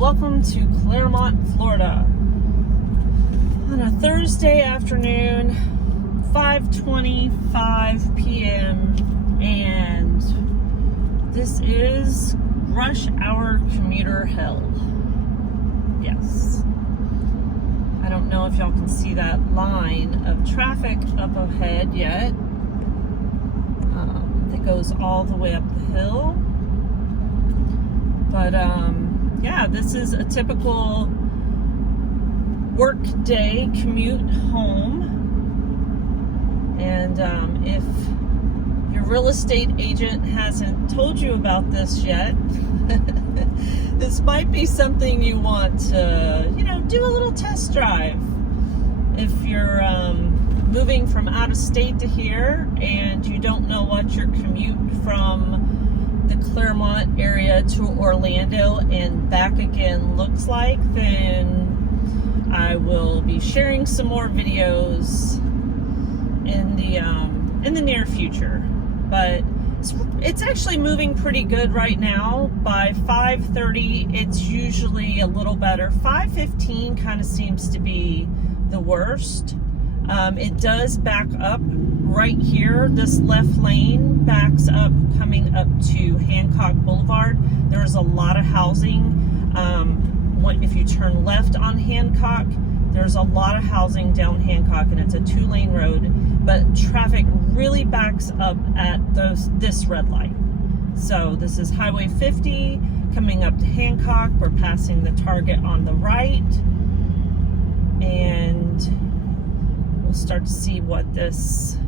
welcome to Clermont, Florida. On a Thursday afternoon, 5:25 p.m. and this is rush hour commuter hell. Yes. I don't know if y'all can see that line of traffic up ahead yet. It goes all the way up the hill. But yeah, this is a typical work day commute home. And if your real estate agent hasn't told you about this yet, this might be something you want to, do a little test drive. If you're moving from out of state to here and you don't know what your commute from the Clermont area to Orlando and back again looks like, then I will be sharing some more videos in the near future. But it's actually moving pretty good right now. By 5:30 it's usually a little better. 5:15 kind of seems to be the worst. It does back up right here. This left lane backs up coming up to Hancock Boulevard. There's a lot of housing. If you turn left on Hancock, there's a lot of housing down Hancock, and it's a 2-lane road, but traffic really backs up at this red light. So this is Highway 50 coming up to Hancock. We're passing the Target on the right, and we'll start to see what this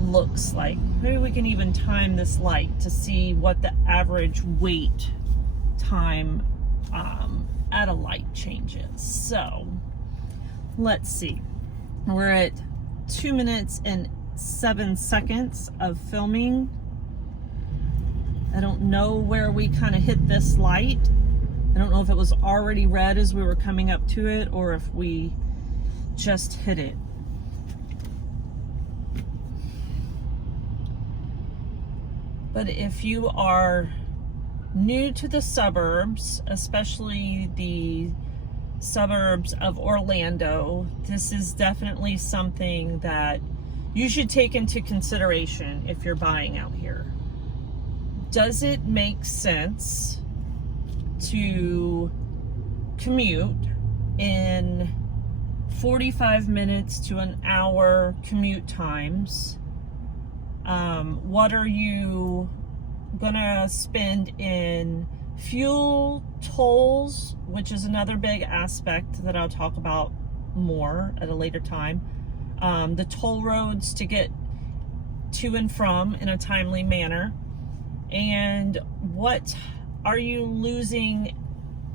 looks like. Maybe we can even time this light to see what the average wait time at a light changes. So let's see. We're at 2 minutes and 7 seconds of filming. I don't know where we kind of hit this light. I don't know if it was already red as we were coming up to it or if we just hit it. But if you are new to the suburbs, especially the suburbs of Orlando, this is definitely something that you should take into consideration if you're buying out here. Does it make sense to commute in 45 minutes to an hour commute times? What are you gonna spend in fuel, tolls, which is another big aspect that I'll talk about more at a later time. The toll roads to get to and from in a timely manner. And what are you losing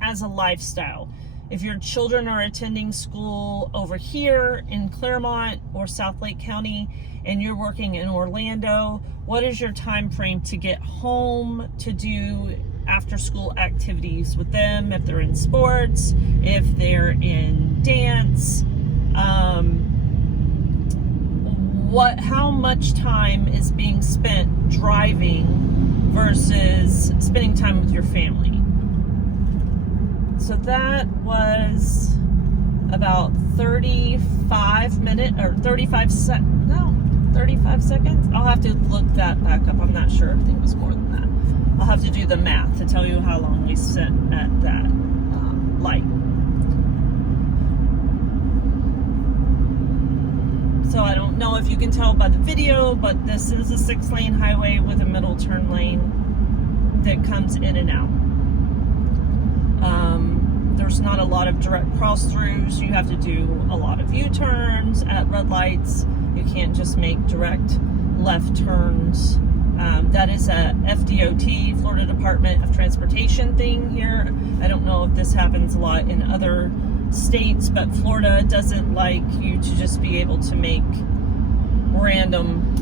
as a lifestyle? If your children are attending school over here in Clermont or South Lake County and you're working in Orlando, what is your time frame to get home to do after school activities with them? If they're in sports, if they're in dance, how much time is being spent driving versus spending time with your family? So that was about 35 seconds. I'll have to look that back up. I'm not sure if it was more than that. I'll have to do the math to tell you how long we spent at that light. So I don't know if you can tell by the video, but this is a 6-lane highway with a middle turn lane that comes in and out. There's not a lot of direct cross-throughs. You have to do a lot of U-turns at red lights. You can't just make direct left turns. That is a FDOT, Florida Department of Transportation thing here. I don't know if this happens a lot in other states, but Florida doesn't like you to just be able to make random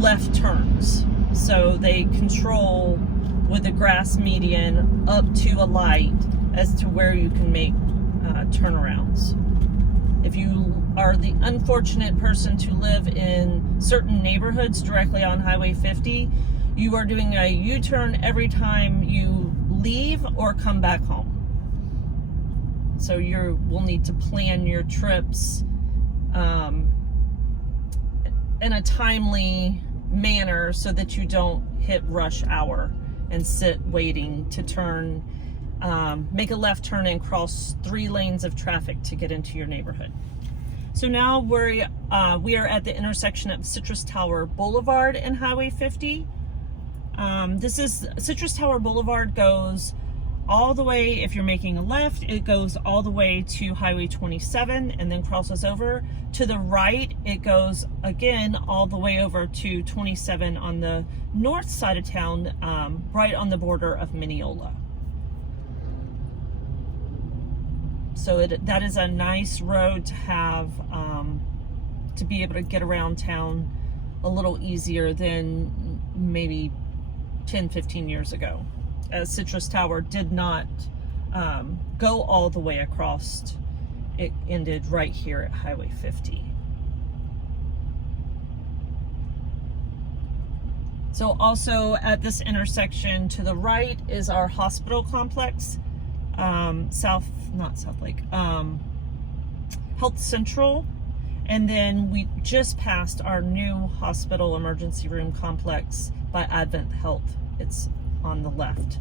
left turns. So they control with a grass median up to a light as to where you can make turnarounds. If you are the unfortunate person to live in certain neighborhoods directly on Highway 50, you are doing a U-turn every time you leave or come back home. So we'll need to plan your trips in a timely manner so that you don't hit rush hour and sit waiting to turn, make a left turn and cross 3 lanes of traffic to get into your neighborhood. So now we are at the intersection of Citrus Tower Boulevard and Highway 50. Citrus Tower Boulevard goes all the way, if you're making a left, it goes all the way to Highway 27 and then crosses over. To the right, it goes again all the way over to 27 on the north side of town, right on the border of Mineola. So that is a nice road to have, to be able to get around town a little easier than maybe 10, 15 years ago, as Citrus Tower did not go all the way across. It ended right here at Highway 50. So also at this intersection to the right is our hospital complex, Health Central. And then we just passed our new hospital emergency room complex by Advent Health. It's on the left.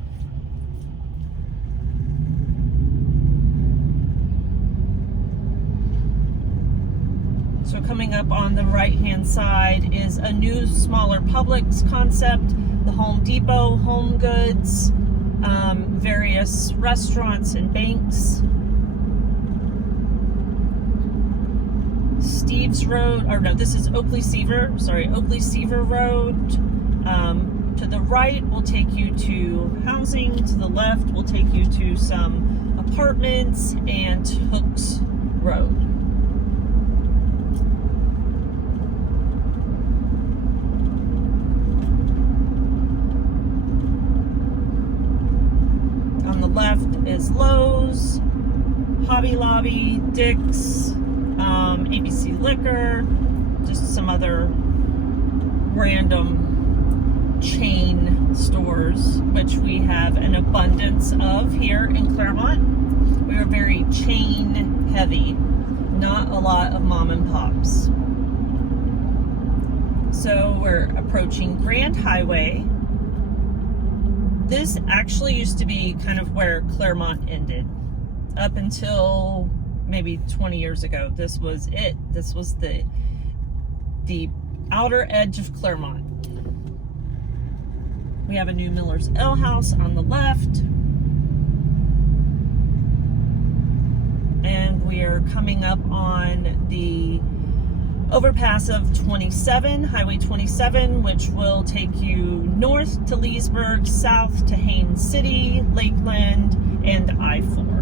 So coming up on the right-hand side is a new, smaller Publix concept, the Home Depot, Home Goods, various restaurants and banks. Steve's Road, or no, this is Oakley Seaver Road. To the right will take you to housing, to the left will take you to some apartments and Hooks Road. On the left is Lowe's, Hobby Lobby, Dick's, ABC Liquor, just some other random chain stores, which we have an abundance of here in Clermont. We are very chain heavy, not a lot of mom and pops. So we're approaching Grand Highway. This actually used to be kind of where Clermont ended. Up until maybe 20 years ago, this was it. This was the outer edge of Clermont. We have a new Miller's Ale House on the left. And we are coming up on the overpass of 27, Highway 27, which will take you north to Leesburg, south to Haines City, Lakeland, and I-4.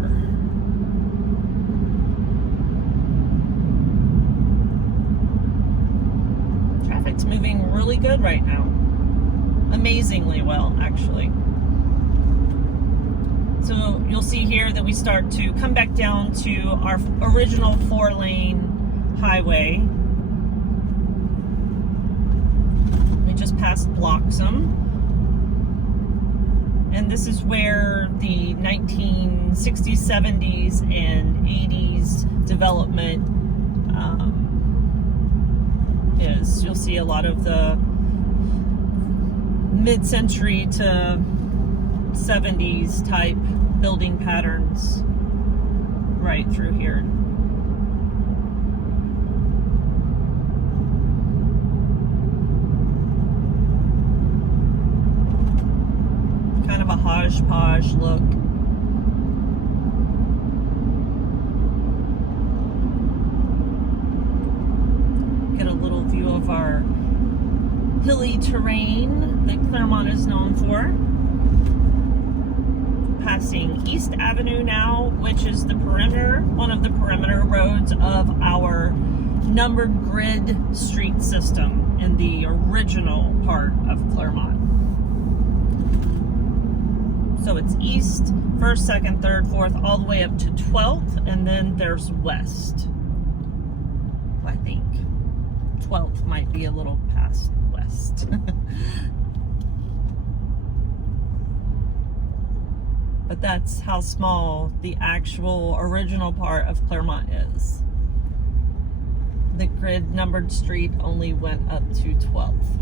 Traffic's moving really good right now. Amazingly well, actually. So you'll see here that we start to come back down to our original 4-lane highway. We just passed Bloxham. And this is where the 1960s, 70s, and 80s development is. You'll see a lot of the mid-century to 70s type building patterns right through here. Kind of a hodgepodge look. Get a little view of our hilly terrain that Clermont is known for. Passing East Avenue now, which is the perimeter, one of the perimeter roads of our numbered grid street system in the original part of Clermont. So it's east, 1st, 2nd, 3rd, 4th, all the way up to 12th, and then there's west, I think. 12th might be a little past west. but that's how small the actual original part of Clermont is. The grid numbered street only went up to 12th.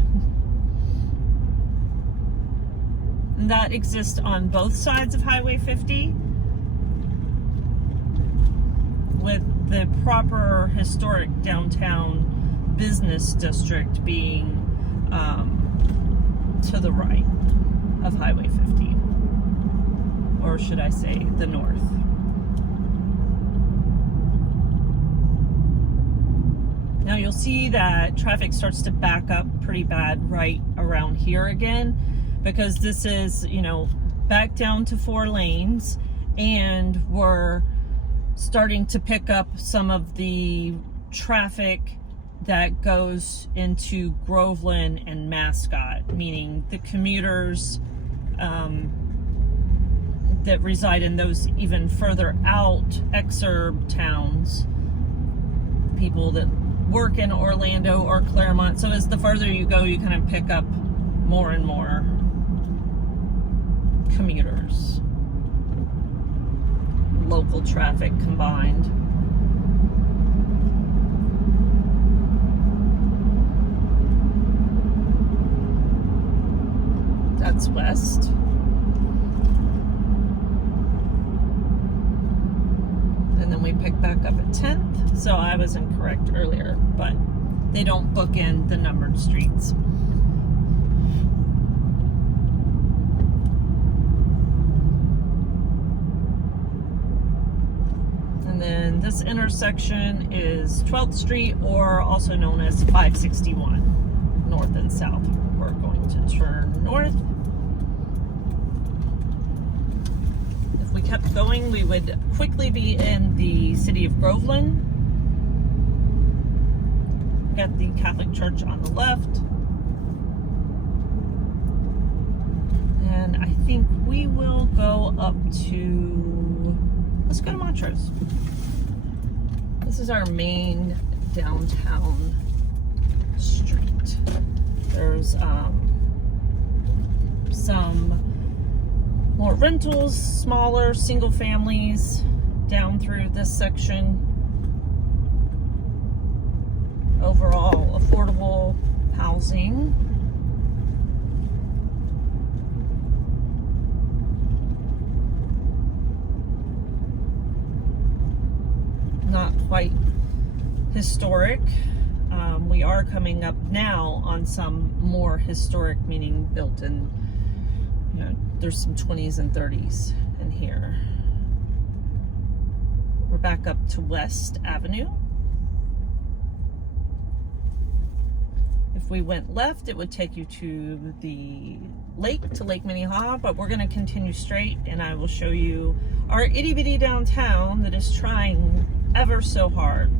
And that exists on both sides of Highway 50, with the proper historic downtown business district being to the right of Highway 50, or should I say the north. Now you'll see that traffic starts to back up pretty bad right around here again, because this is, you know, back down to 4 lanes, and we're starting to pick up some of the traffic that goes into Groveland and Mascot, meaning the commuters that reside in those even further out exurb towns, people that work in Orlando or Clermont. So as the further you go, you kind of pick up more and more commuters, local traffic combined. That's west. And then we pick back up at 10th. So I was incorrect earlier, but they don't bookend the numbered streets. And then this intersection is 12th Street, or also known as 561, north and south. We're going to turn north. If we kept going, we would quickly be in the city of Groveland. Got the Catholic Church on the left. And I think we will go up to, let's go to Montrose. This is our main downtown street. There's some more rentals, smaller single families down through this section. Overall, affordable housing. Not quite historic. We are coming up now on some more historic, meaning built in, you know, there's some 20s and 30s in here. We're back up to West Avenue. If we went left, it would take you to the lake, to Lake Minnehaha, but we're going to continue straight, and I will show you our itty bitty downtown that is trying ever so hard.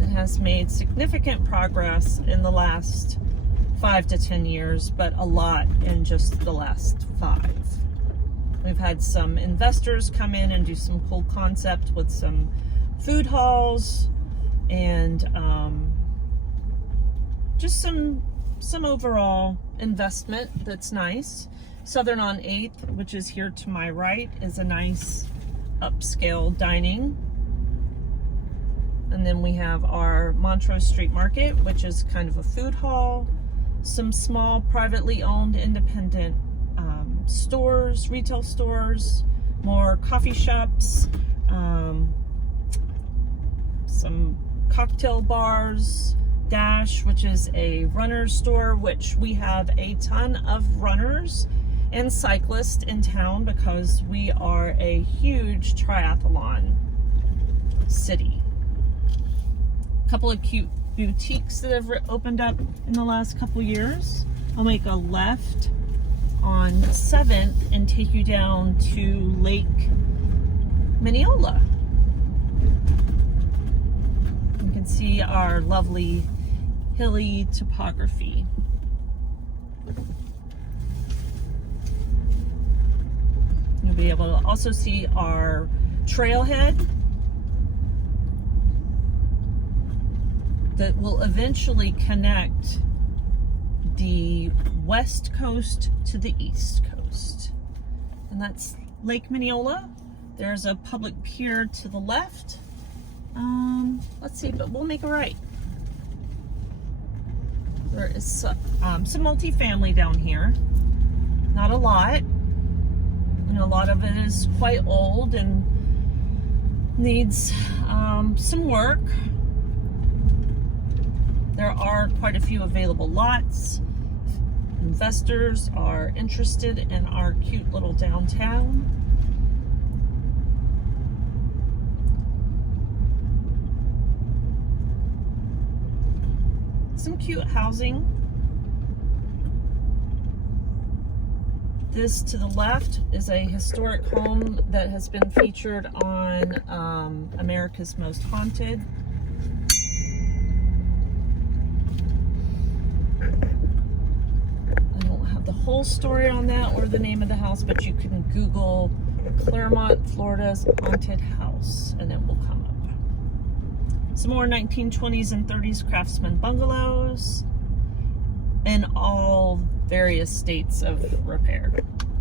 It has made significant progress in the last 5 to 10 years, but a lot in just the last 5. We've had some investors come in and do some cool concept with some food halls and just some overall investment that's nice. Southern on 8th, which is here to my right, is a nice upscale dining. And then we have our Montrose Street Market, which is kind of a food hall, some small privately owned independent stores, retail stores, more coffee shops, some cocktail bars, Dash, which is a runner's store, which we have a ton of runners and cyclists in town because we are a huge triathlon city. A couple of cute boutiques that have opened up in the last couple years. I'll make a left on 7th and take you down to Lake Minnehaha. You can see our lovely hilly topography. You'll be able to also see our trailhead that will eventually connect the west coast to the east coast. And that's Lake Mineola. There's a public pier to the left. Let's see, but we'll make a right. There is some multifamily down here. Not a lot. And a lot of it is quite old and needs some work. There are quite a few available lots. Investors are interested in our cute little downtown. Some cute housing. This to the left is a historic home that has been featured on America's Most Haunted. I don't have the whole story on that or the name of the house, but you can Google Clermont, Florida's haunted house, and it will come up. Some more 1920s and 30s craftsman bungalows in all various states of repair.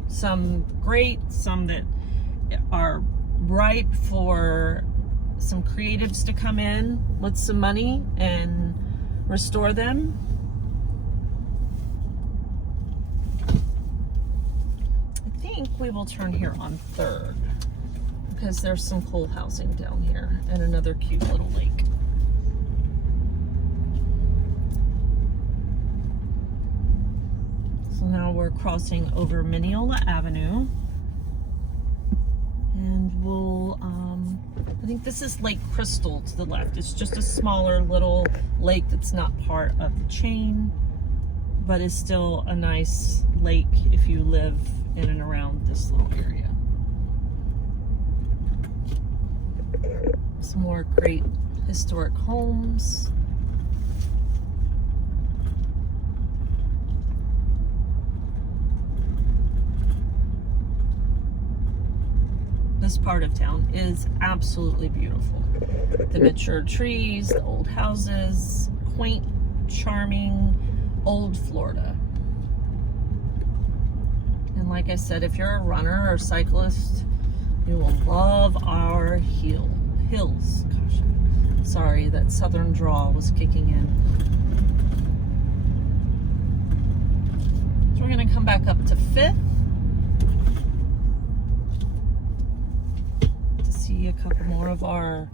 Some great, some that are ripe for some creatives to come in with some money and restore them. I think we will turn here on 3rd because there's some cool housing down here and another cute little lake. So now we're crossing over Mineola Avenue, and we'll, I think this is Lake Crystal to the left. It's just a smaller little lake that's not part of the chain, but is still a nice lake if you live in and around this little area. Some more great historic homes. This part of town is absolutely beautiful. The mature trees, the old houses, quaint, charming, old Florida. And like I said, if you're a runner or cyclist, you will love our hills. Gosh, sorry, that southern drawl was kicking in. So we're gonna come back up to 5th. See a couple more of our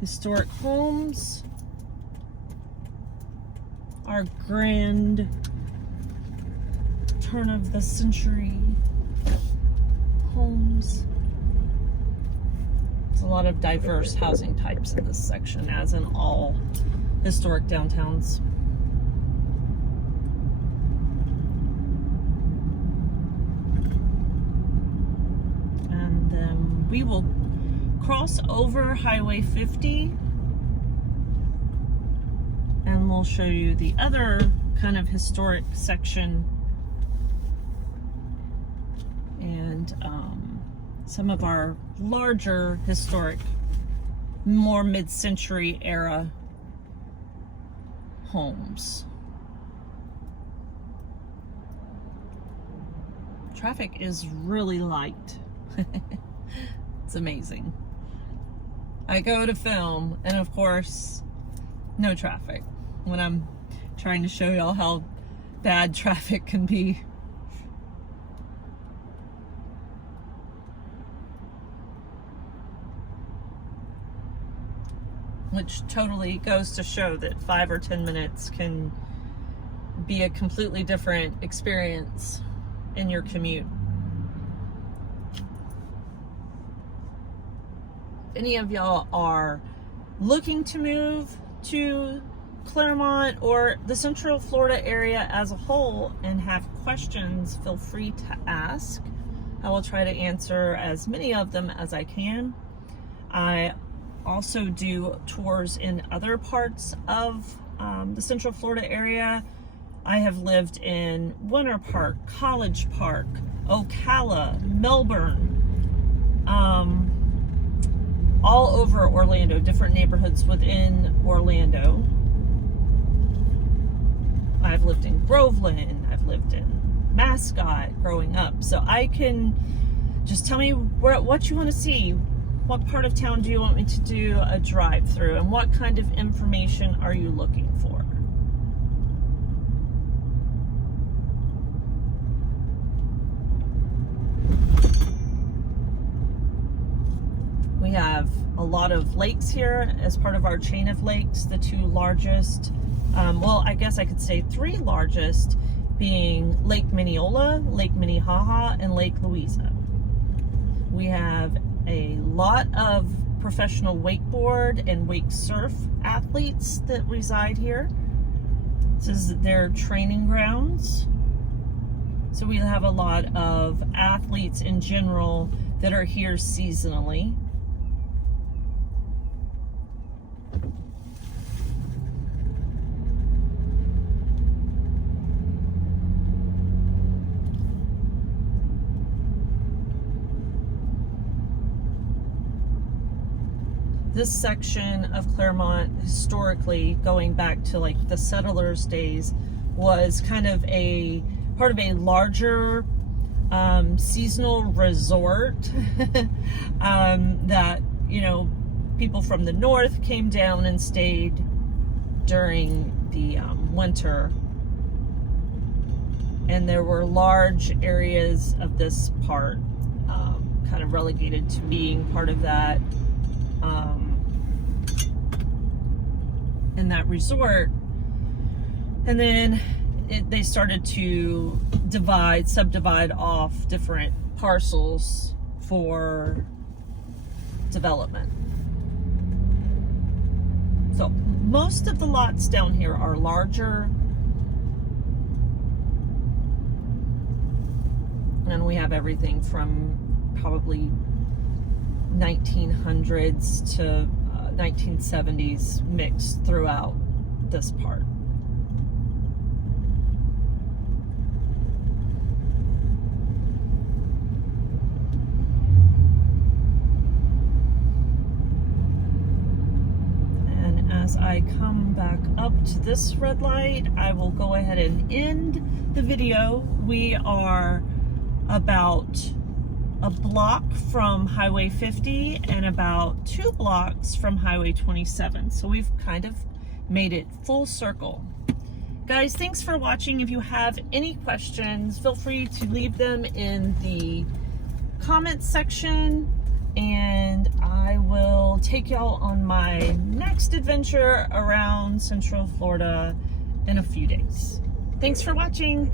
historic homes, our grand turn of the century homes. There's a lot of diverse housing types in this section, as in all historic downtowns. And then we will cross over Highway 50 and we'll show you the other kind of historic section and some of our larger historic, more mid-century era homes. Traffic is really light. It's amazing. I go to film, and of course, no traffic when I'm trying to show y'all how bad traffic can be. Which totally goes to show that 5 or 10 minutes can be a completely different experience in your commute. Any of y'all are looking to move to Clermont or the Central Florida area as a whole and have questions, feel free to ask. I will try to answer as many of them as I can. I also do tours in other parts of the Central Florida area. I have lived in Winter Park, College Park, Ocala, Melbourne, all over Orlando, different neighborhoods within Orlando. I've lived in Groveland, I've lived in Mascot growing up, so I can just tell me what you want to see. What part of town do you want me to do a drive through, and what kind of information are you looking for? We have a lot of lakes here as part of our chain of lakes. The two largest, well, I guess I could say three largest, being Lake Mineola, Lake Minnehaha, and Lake Louisa. We have a lot of professional wakeboard and wake surf athletes that reside here. This is their training grounds. So we have a lot of athletes in general that are here seasonally. This section of Clermont, historically, going back to like the settlers' days, was kind of a part of a larger seasonal resort that, you know, people from the north came down and stayed during the winter. And there were large areas of this part kind of relegated to being part of that in that resort. And then they started to subdivide off different parcels for development. So most of the lots down here are larger, and we have everything from probably 1900s to 1970s mixed throughout this part. And as I come back up to this red light, I will go ahead and end the video. We are about a block from Highway 50 and about 2 blocks from Highway 27. So we've kind of made it full circle. Guys, thanks for watching. If you have any questions, feel free to leave them in the comments section, and I will take y'all on my next adventure around Central Florida in a few days. Thanks for watching.